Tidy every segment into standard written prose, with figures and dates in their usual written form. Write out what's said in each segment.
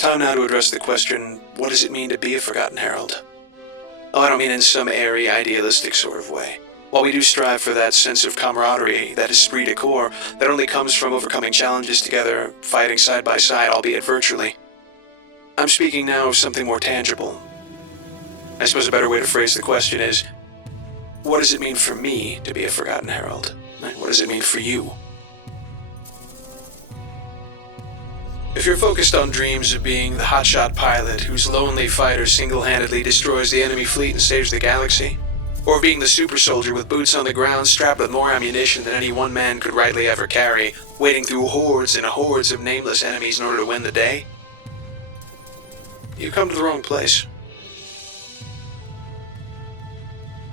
It's time now to address the question, what does it mean to be a Forgotten Herald? Oh, I don't mean in some airy, idealistic sort of way. While we do strive for that sense of camaraderie, that esprit de corps, that only comes from overcoming challenges together, fighting side by side, albeit virtually, I'm speaking now of something more tangible. I suppose a better way to phrase the question is, what does it mean for me to be a Forgotten Herald? What does it mean for you? If you're focused on dreams of being the hotshot pilot whose lonely fighter single-handedly destroys the enemy fleet and saves the galaxy, or being the super soldier with boots on the ground strapped with more ammunition than any one man could rightly ever carry, wading through hordes and hordes of nameless enemies in order to win the day, you've come to the wrong place.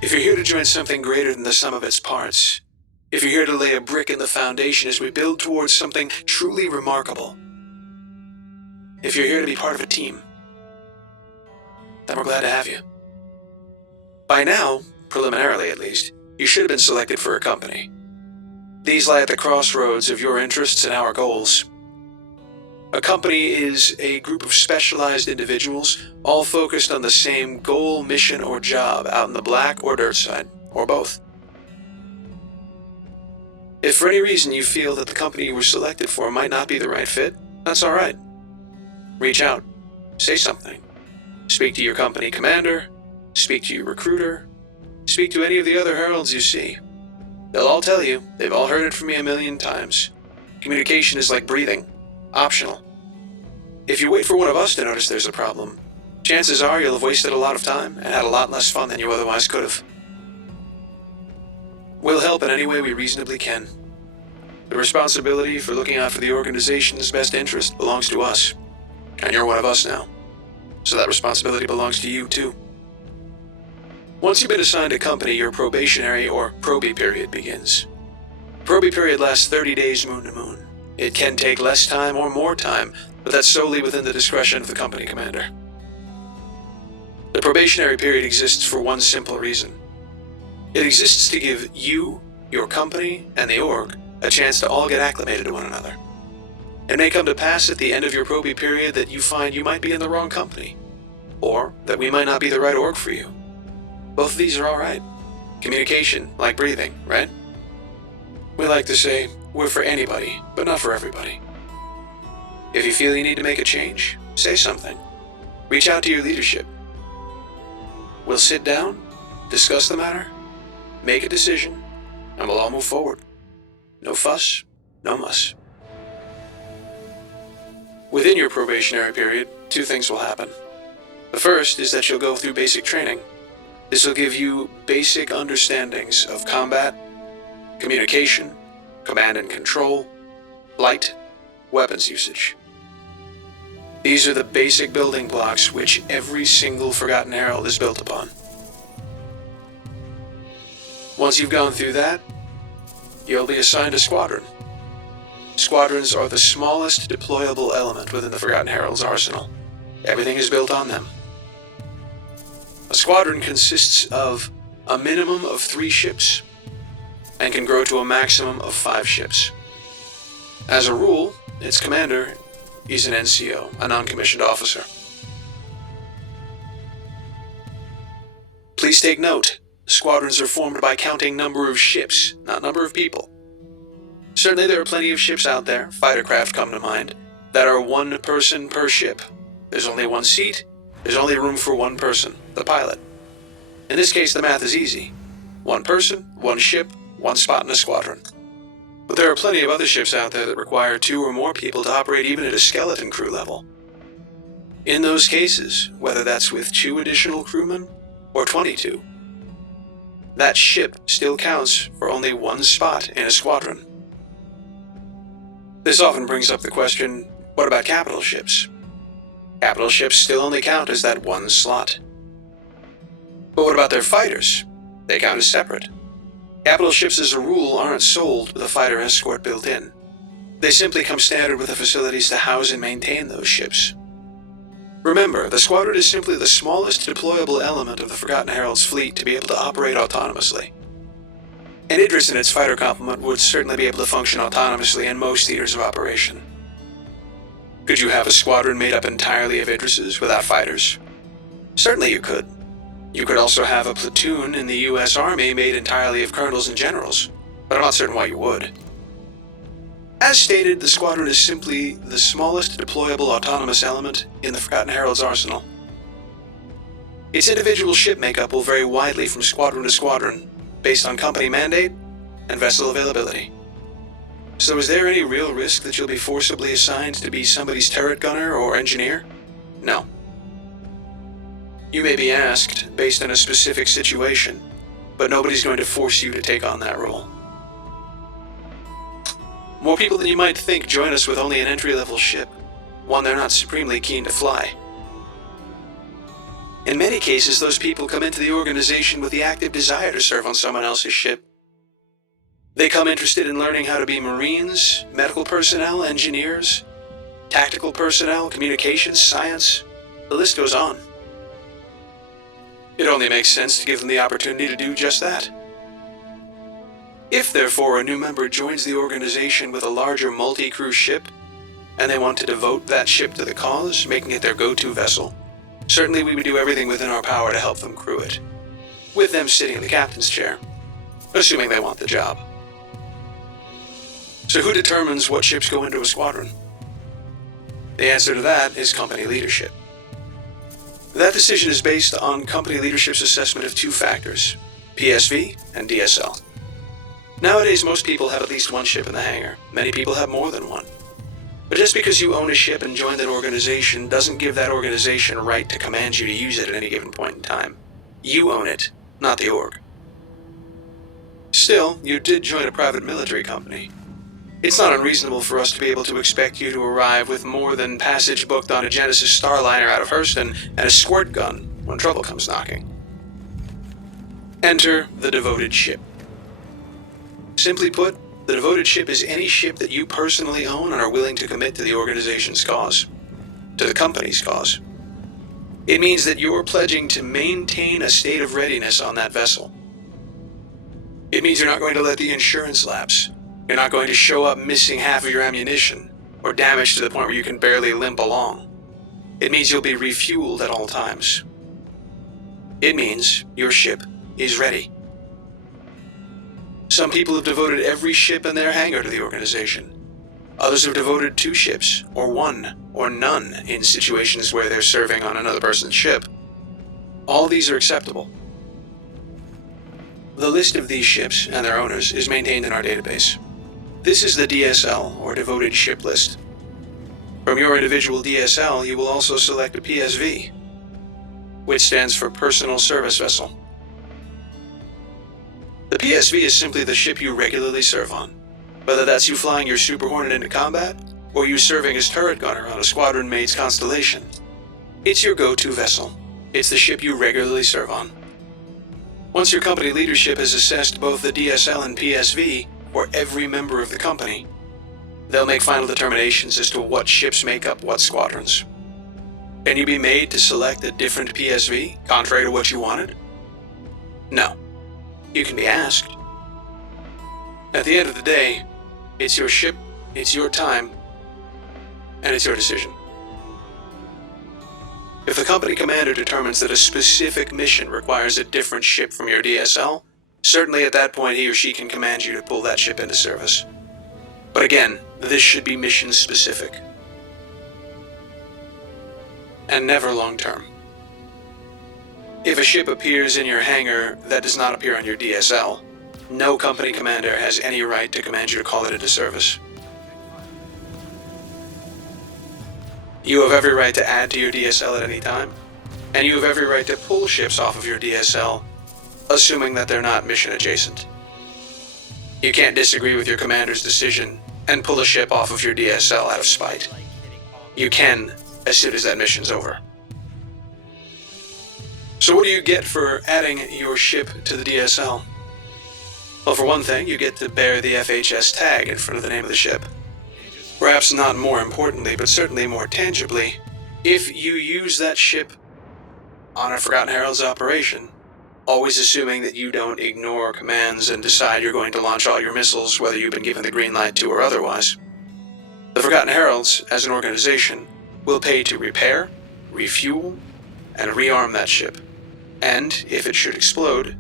If you're here to join something greater than the sum of its parts, if you're here to lay a brick in the foundation as we build towards something truly remarkable, if you're here to be part of a team, then we're glad to have you. By now, preliminarily at least, you should have been selected for a company. These lie at the crossroads of your interests and our goals. A company is a group of specialized individuals, all focused on the same goal, mission, or job out in the black or dirt side, or both. If for any reason you feel that the company you were selected for might not be the right fit, that's all right. Reach out, say something, speak to your company commander, speak to your recruiter, speak to any of the other heralds you see. They'll all tell you, they've all heard it from me a million times. Communication is like breathing, optional. If you wait for one of us to notice there's a problem, chances are you'll have wasted a lot of time and had a lot less fun than you otherwise could have. We'll help in any way we reasonably can. The responsibility for looking out for the organization's best interest belongs to us. And you're one of us now, so that responsibility belongs to you too. Once you've been assigned a company, your probationary or probie period begins. Probie period lasts 30 days moon to moon. It can take less time or more time, but that's solely within the discretion of the company commander. The probationary period exists for one simple reason. It exists to give you, your company, and the org a chance to all get acclimated to one another. It may come to pass at the end of your probie period that you find you might be in the wrong company, or that we might not be the right org for you. Both of these are all right. Communication, like breathing, right? We like to say, we're for anybody, but not for everybody. If you feel you need to make a change, say something. Reach out to your leadership. We'll sit down, discuss the matter, make a decision, and we'll all move forward. No fuss, no muss. Within your probationary period, two things will happen. The first is that you'll go through basic training. This will give you basic understandings of combat, communication, command and control, flight, weapons usage. These are the basic building blocks which every single Forgotten Herald is built upon. Once you've gone through that, you'll be assigned a squadron. Squadrons are the smallest deployable element within the Forgotten Herald's arsenal. Everything is built on them. A squadron consists of a minimum of 3 ships and can grow to a maximum of 5 ships. As a rule, its commander is an NCO, a non-commissioned officer. Please take note, squadrons are formed by counting number of ships, not number of people. Certainly there are plenty of ships out there, fighter craft come to mind, that are 1 person per ship. There's only 1 seat, there's only room for 1 person, the pilot. In this case, the math is easy. 1 person, 1 ship, 1 spot in a squadron. But there are plenty of other ships out there that require 2 or more people to operate even at a skeleton crew level. In those cases, whether that's with 2 additional crewmen or 22, that ship still counts for only 1 spot in a squadron. This often brings up the question, what about capital ships? Capital ships still only count as that 1 slot. But what about their fighters? They count as separate. Capital ships as a rule aren't sold with a fighter escort built in. They simply come standard with the facilities to house and maintain those ships. Remember, the squadron is simply the smallest deployable element of the Forgotten Herald's fleet to be able to operate autonomously. And Idris and its fighter complement would certainly be able to function autonomously in most theaters of operation. Could you have a squadron made up entirely of Idrises without fighters? Certainly you could. You could also have a platoon in the US Army made entirely of colonels and generals, but I'm not certain why you would. As stated, the squadron is simply the smallest deployable autonomous element in the Forgotten Herald's arsenal. Its individual ship makeup will vary widely from squadron to squadron, based on company mandate and vessel availability. So is there any real risk that you'll be forcibly assigned to be somebody's turret gunner or engineer? No. You may be asked based on a specific situation, but nobody's going to force you to take on that role. More people than you might think join us with only an entry-level ship, one they're not supremely keen to fly. In many cases, those people come into the organization with the active desire to serve on someone else's ship. They come interested in learning how to be Marines, medical personnel, engineers, tactical personnel, communications, science. The list goes on. It only makes sense to give them the opportunity to do just that. If, therefore, a new member joins the organization with a larger multi-crew ship, and they want to devote that ship to the cause, making it their go-to vessel, certainly we would do everything within our power to help them crew it, with them sitting in the captain's chair, assuming they want the job. So who determines what ships go into a squadron? The answer to that is company leadership. That decision is based on company leadership's assessment of two factors, PSV and DSL. Nowadays, most people have at least one ship in the hangar. Many people have more than one. But just because you own a ship and join that organization doesn't give that organization a right to command you to use it at any given point in time. You own it, not the org. Still, you did join a private military company. It's not unreasonable for us to be able to expect you to arrive with more than passage booked on a Genesis Starliner out of Hurston and a squirt gun when trouble comes knocking. Enter the devoted ship. Simply put, the devoted ship is any ship that you personally own and are willing to commit to the organization's cause, to the company's cause. It means that you're pledging to maintain a state of readiness on that vessel. It means you're not going to let the insurance lapse. You're not going to show up missing half of your ammunition, or damaged to the point where you can barely limp along. It means you'll be refueled at all times. It means your ship is ready. Some people have devoted every ship in their hangar to the organization. Others have devoted 2 ships, or 1, or none in situations where they're serving on another person's ship. All these are acceptable. The list of these ships and their owners is maintained in our database. This is the DSL, or Devoted Ship List. From your individual DSL, you will also select a PSV, which stands for Personal Service Vessel. The PSV is simply the ship you regularly serve on, whether that's you flying your Super Hornet into combat, or you serving as turret gunner on a squadron mate's constellation. It's your go-to vessel. It's the ship you regularly serve on. Once your company leadership has assessed both the DSL and PSV for every member of the company, they'll make final determinations as to what ships make up what squadrons. Can you be made to select a different PSV, contrary to what you wanted? No. You can be asked. At the end of the day, it's your ship, it's your time, and it's your decision. If the company commander determines that a specific mission requires a different ship from your DSL, certainly at that point he or she can command you to pull that ship into service. But again, this should be mission specific. And never long term. If a ship appears in your hangar that does not appear on your DSL, no company commander has any right to command you to call it into service. You have every right to add to your DSL at any time, and you have every right to pull ships off of your DSL, assuming that they're not mission adjacent. You can't disagree with your commander's decision and pull a ship off of your DSL out of spite. You can, as soon as that mission's over. So what do you get for adding your ship to the DSL? Well, for one thing, you get to bear the FHS tag in front of the name of the ship. Perhaps not more importantly, but certainly more tangibly, if you use that ship on a Forgotten Herald's operation, always assuming that you don't ignore commands and decide you're going to launch all your missiles, whether you've been given the green light to or otherwise, The Forgotten Heralds, as an organization, will pay to repair, refuel, and rearm that ship. And, if it should explode,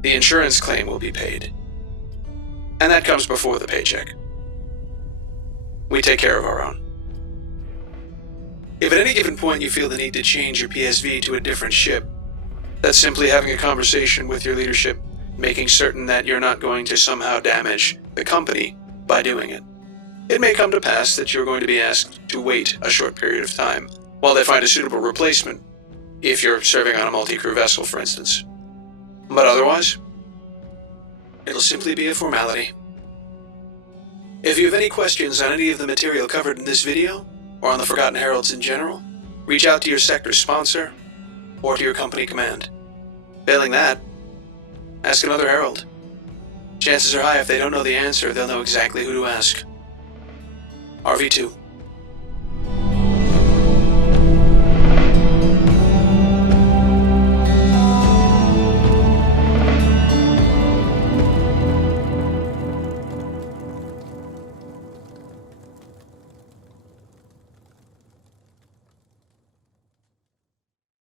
the insurance claim will be paid. And that comes before the paycheck. We take care of our own. If at any given point you feel the need to change your PSV to a different ship, that's simply having a conversation with your leadership, making certain that you're not going to somehow damage the company by doing it. It may come to pass that you're going to be asked to wait a short period of time while they find a suitable replacement, if you're serving on a multi-crew vessel, for instance. But otherwise, it'll simply be a formality. If you have any questions on any of the material covered in this video, or on the Forgotten Heralds in general, reach out to your sector sponsor, or to your company command. Failing that, ask another Herald. Chances are high if they don't know the answer, they'll know exactly who to ask. RV2.